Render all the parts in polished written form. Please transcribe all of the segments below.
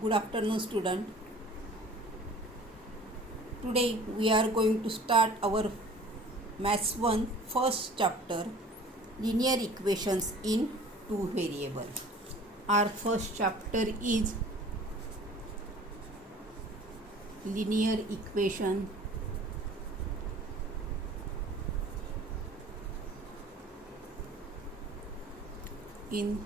Good afternoon, student. Today we are going to start our Maths 1 first chapter, linear equations in two variable. Our first chapter is linear equation in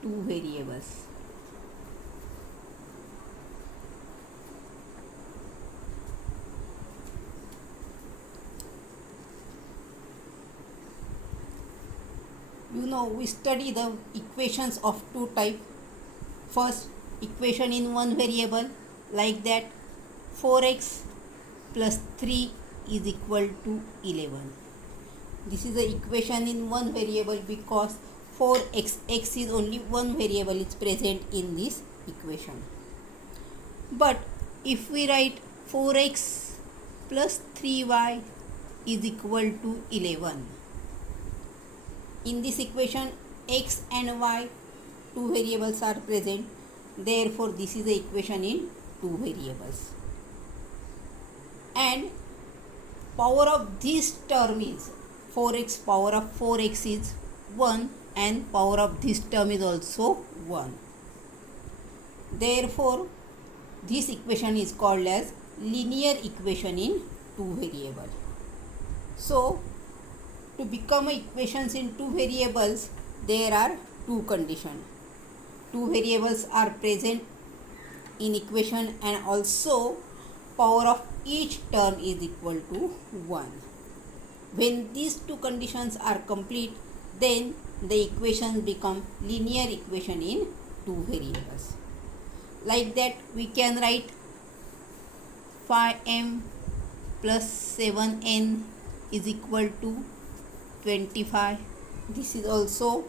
two variables. We study the equations of two type. First, equation in one variable, like that 4x plus 3 is equal to 11. This is the equation in one variable because 4x, x is only one variable is present in this equation. But if we write 4x plus 3y is equal to 11, in this equation x and y two variables are present, therefore this is the equation in two variables, and power of this term is 4x, power of 4x is 1 and power of this term is also 1. Therefore this equation is called as linear equation in two variable. So to become equations in two variables, there are two conditions. Two variables are present in equation and also power of each term is equal to 1. When these two conditions are complete, then the equation become linear equation in two variables. Like that we can write 5m plus 7n is equal to 25. This is also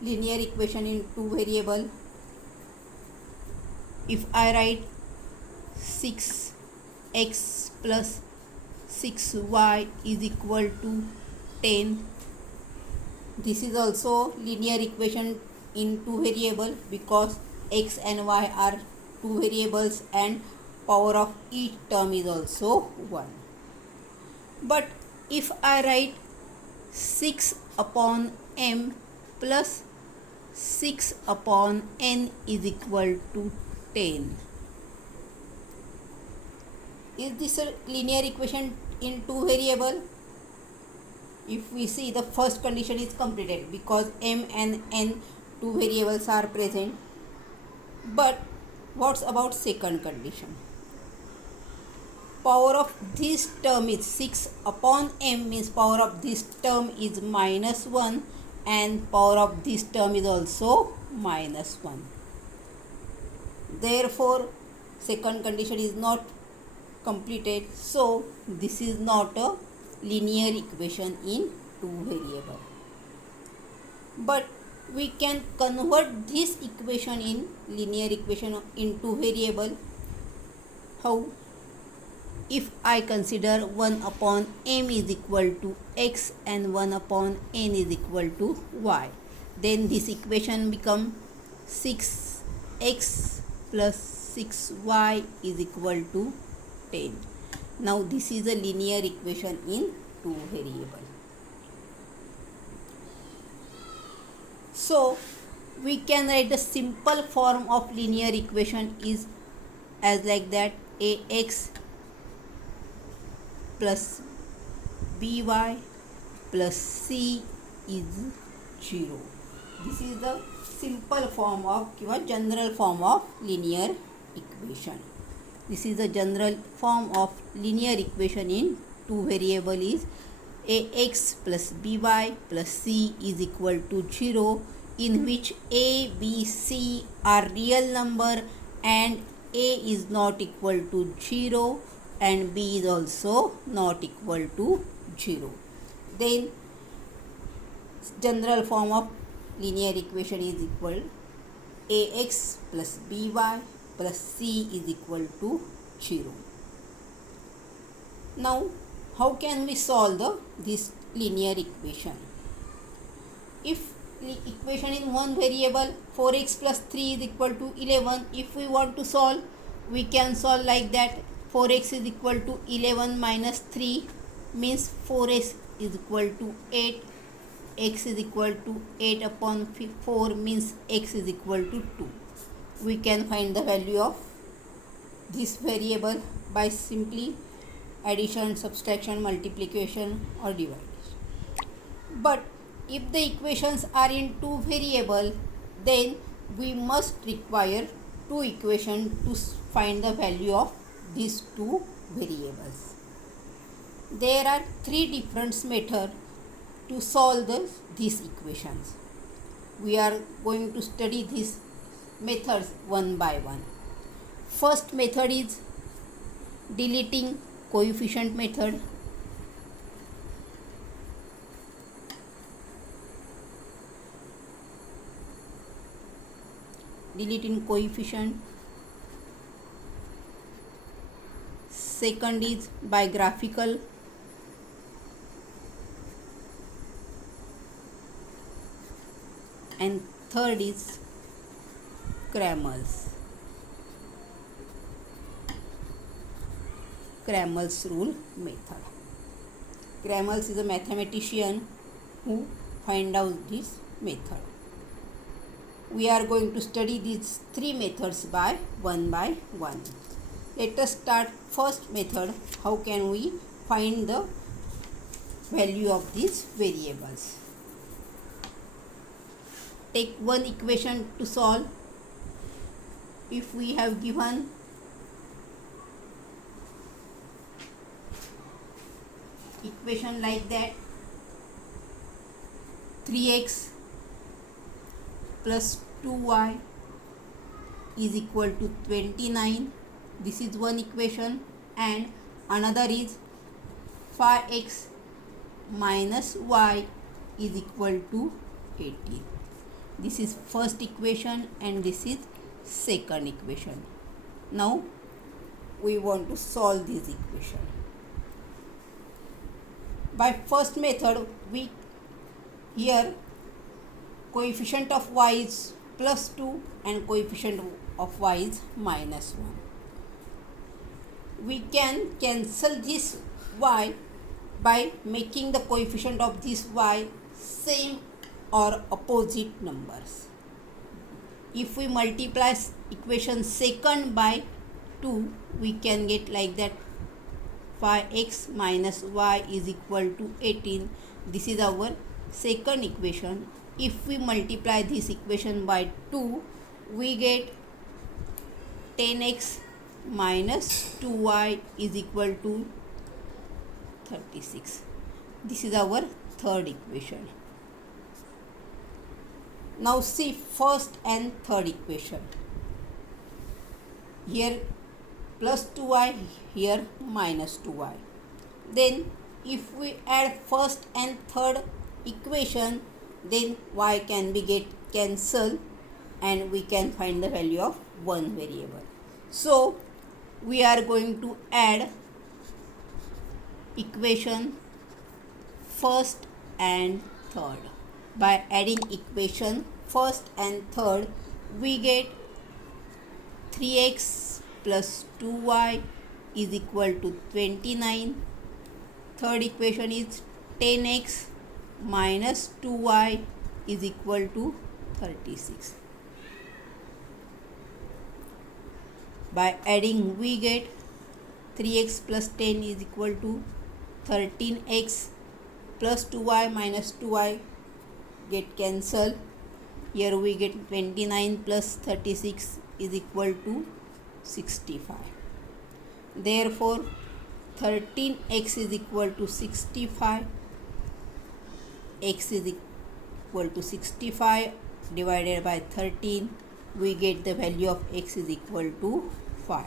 linear equation in two variable. If I write 6x plus 6y is equal to 10, this is also linear equation in two variable because x and y are two variables and power of each term is also 1. But if I write 6 upon m plus 6 upon n is equal to 10. Is this a linear equation in two variable? If we see, the first condition is completed because m and n two variables are present. But what's about second condition? Power of this term is 6 upon m means power of this term is minus 1 and power of this term is also minus 1. Therefore second condition is not completed, so this is not a linear equation in two variable. But we can convert this equation in linear equation in two variable. How? If I consider 1 upon m is equal to x and 1 upon n is equal to y, then this equation become 6x plus 6y is equal to 10. Now this is a linear equation in two variable. So we can write the simple form of linear equation is as like that: ax plus by plus c is 0. This is the simple form of general form of linear equation. This is the general form of linear equation in two variable is ax plus by plus c is equal to 0, in which a, b, c are real number and a is not equal to 0 and b is also not equal to 0. Then general form of linear equation is equal ax plus by plus c is equal to 0. Now how can we solve this linear equation? If equation in one variable, 4x plus 3 is equal to 11. If we want to solve, we can solve like that. 4x is equal to 11 minus 3 means 4x is equal to 8. X is equal to 8 upon 4 means x is equal to 2. We can find the value of this variable by simply addition, subtraction, multiplication or division. But if the equations are in two variable, then we must require two equations to find the value of these two variables. There are three different methods to solve these equations. We are going to study these methods one by one. First method is deleting coefficient method. Deleting coefficient. Second is by graphical. And third is Cramer's rule method. Cramer's is a mathematician who find out this method. We are going to study these three methods by one. Let us start first method. How can we find the value of these variables? Take one equation to solve. If we have given equation like that, 3x plus 2y is equal to 29. This is one equation, and another is 5x minus y is equal to 18. This is first equation and this is second equation. Now we want to solve this equation. By first method, we here coefficient of y is plus 2 and coefficient of y is minus 1. We can cancel this y by making the coefficient of this y same or opposite numbers. If we multiply equation second by 2, we can get like that, 5x minus y is equal to 18. This is our second equation. If we multiply this equation by 2, we get 10x minus 2y is equal to 36. This is our third equation. Now see first and third equation. Here plus 2y, here minus 2y. Then if we add first and third equation, then y can be get cancelled and we can find the value of one variable. So we are going to add equation first and third. By adding equation first and third, we get 3x plus 2y is equal to 29. Third equation is 10x minus 2y is equal to 36. By adding, we get 3x plus 10 is equal to 13x plus 2y minus 2y get cancelled. Here we get 29 plus 36 is equal to 65. Therefore 13x is equal to 65. X is equal to 65 divided by 13. We get the value of x is equal to 5.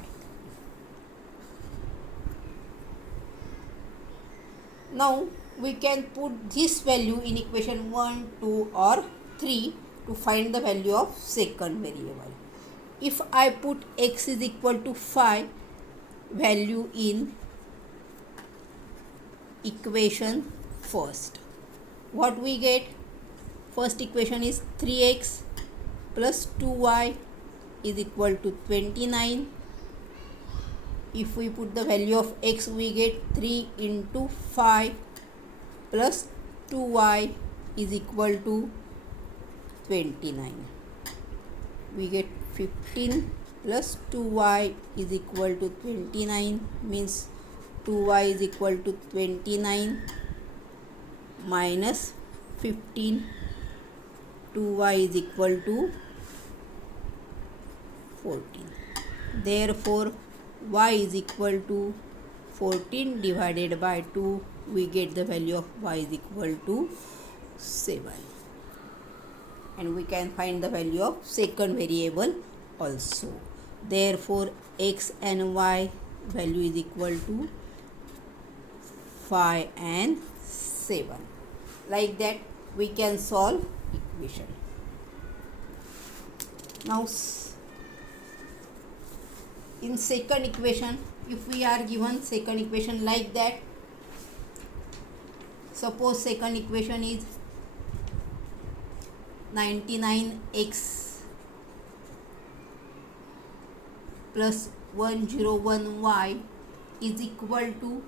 Now we can put this value in equation 1, 2 or 3 to find the value of second variable. If I put x is equal to 5 value in equation first, what we get? First equation is 3x plus 2y is equal to 29. If we put the value of x, we get 3 into 5 plus 2y is equal to 29. We get 15 plus 2y is equal to 29, means 2y is equal to 29 minus 15, 2y is equal to 14. Therefore, y is equal to 14 divided by 2. We get the value of y is equal to 7. And we can find the value of second variable also. Therefore, x and y value is equal to 5 and 7. Like that, we can solve equation. Now, in second equation, if we are given second equation like that, suppose second equation is 99x plus 101y is equal to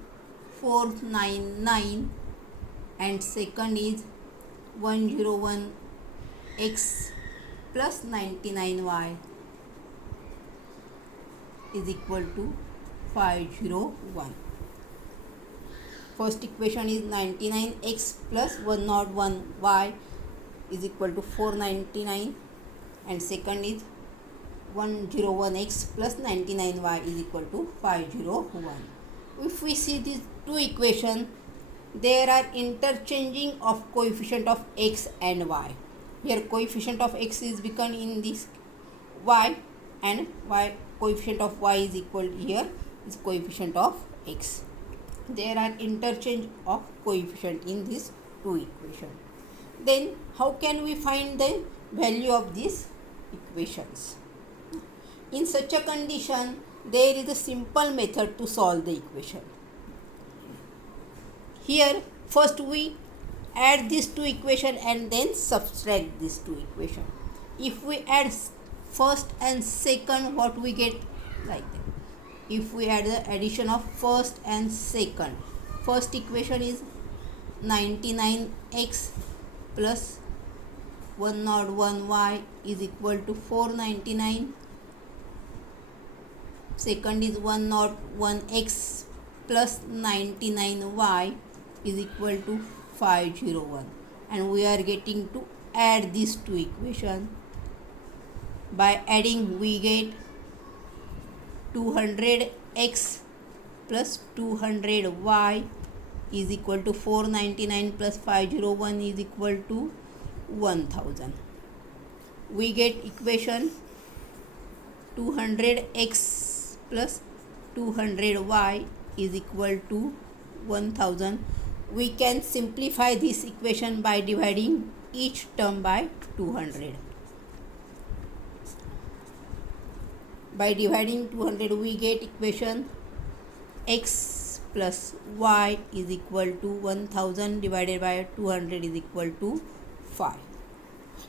499, and second is 101x plus 99y is equal to 501. First equation is 99x plus 101y is equal to 499, and second is 101x plus 99y is equal to 501. If we see these two equations, there are interchanging of coefficient of x and y. Here coefficient of x is become in this y, and y coefficient of y is equal here is coefficient of x. There are interchange of coefficient in these two equations. Then how can we find the value of these equations? In such a condition, there is a simple method to solve the equation. Here first we add these two equations and then subtract these two equations. If we add first and second, what we get? Like that. If we add the addition of first and second, first equation is 99x plus 101y is equal to 499. Second is 101x plus 99y is equal to 501, and we are getting to add these two equations. By adding, we get 200x plus 200y is equal to 499 plus 501 is equal to 1000. We get equation 200x plus 200y is equal to 1000. We can simplify this equation by dividing each term by 200. By dividing 200, we get equation x plus y is equal to 1000 divided by 200 is equal to 5.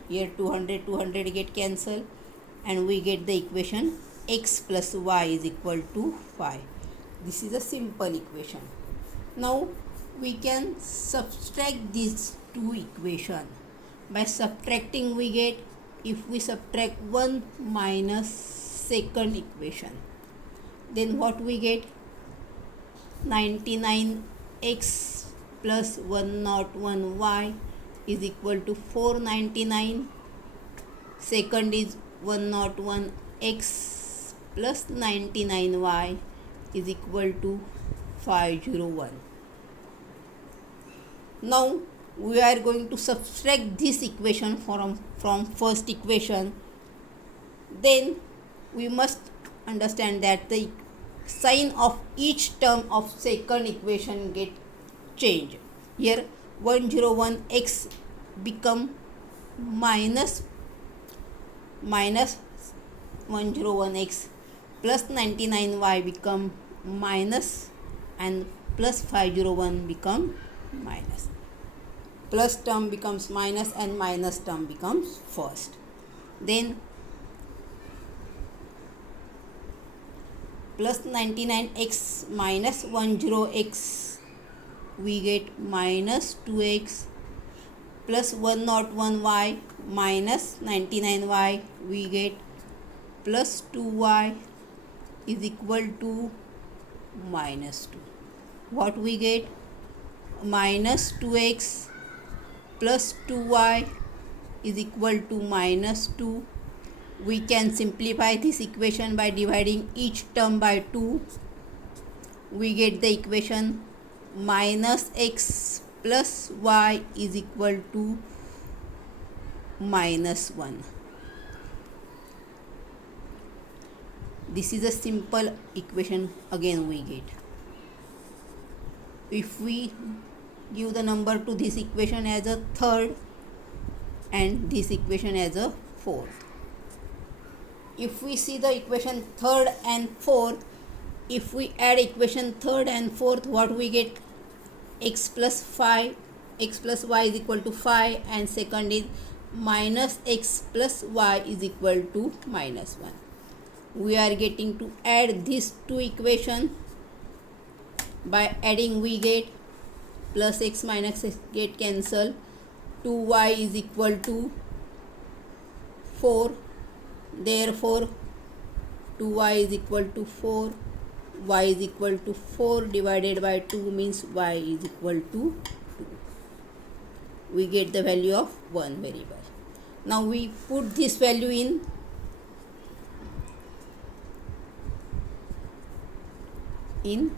Here 200 get cancelled, and we get the equation x plus y is equal to 5. This is a simple equation. Now we can subtract these two equations. By subtracting, we get, if we subtract 1 minus second equation, then what we get? 99x plus 101y is equal to 499. Second is 101x plus 99y is equal to 501. Now we are going to subtract this equation from first equation. Then we must understand that the sign of each term of second equation get changed. Here 101x become minus 101x plus 99y become minus, and plus 501 become minus. plus term becomes minus and minus term becomes first. Then plus 99x minus 10x, we get minus 2x, plus 101y minus 99y, we get plus 2y is equal to minus 2. What we get? Minus 2x plus 2y is equal to minus 2. We can simplify this equation by dividing each term by 2. We get the equation minus x plus y is equal to minus 1. This is a simple equation again we get. If we give the number to this equation as a third and this equation as a fourth. If we see the equation third and fourth, if we add equation third and fourth, what we get? X plus y is equal to 5, and second is minus x plus y is equal to minus 1. We are getting to add these two equations. By adding we get plus x minus x get cancelled. 2y is equal to 4. Therefore 2y is equal to 4. Y is equal to 4 divided by 2 means y is equal to 2. We get the value of one variable. Now we put this value in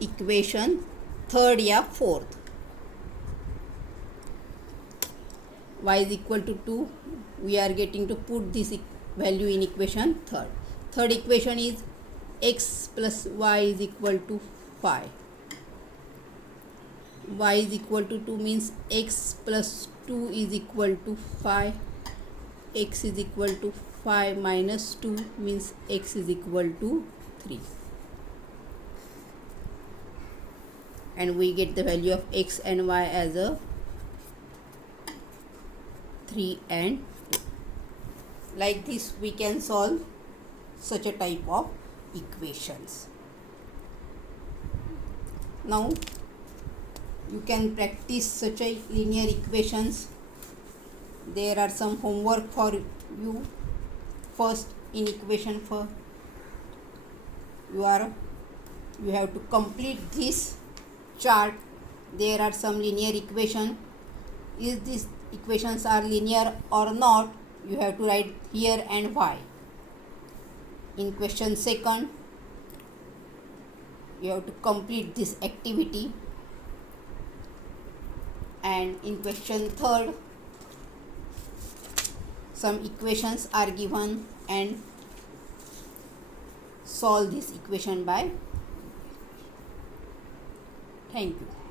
equation third या fourth. Y is equal to 2. We are getting to put this value in equation third. Third equation is x plus y is equal to 5. Y is equal to 2 means x plus 2 is equal to 5. X is equal to 5 minus 2 means x is equal to 3. And we get the value of x and y as a 3 and 2. Like this we can solve such a type of equations. Now you can practice such a linear equations. There are some homework for you. First, in equation 4 you have to complete this chart. There are some linear equation. Is these equations are linear or not? You have to write here and why. In question second, you have to complete this activity, and in question third, some equations are given and solve this equation by. Thank you.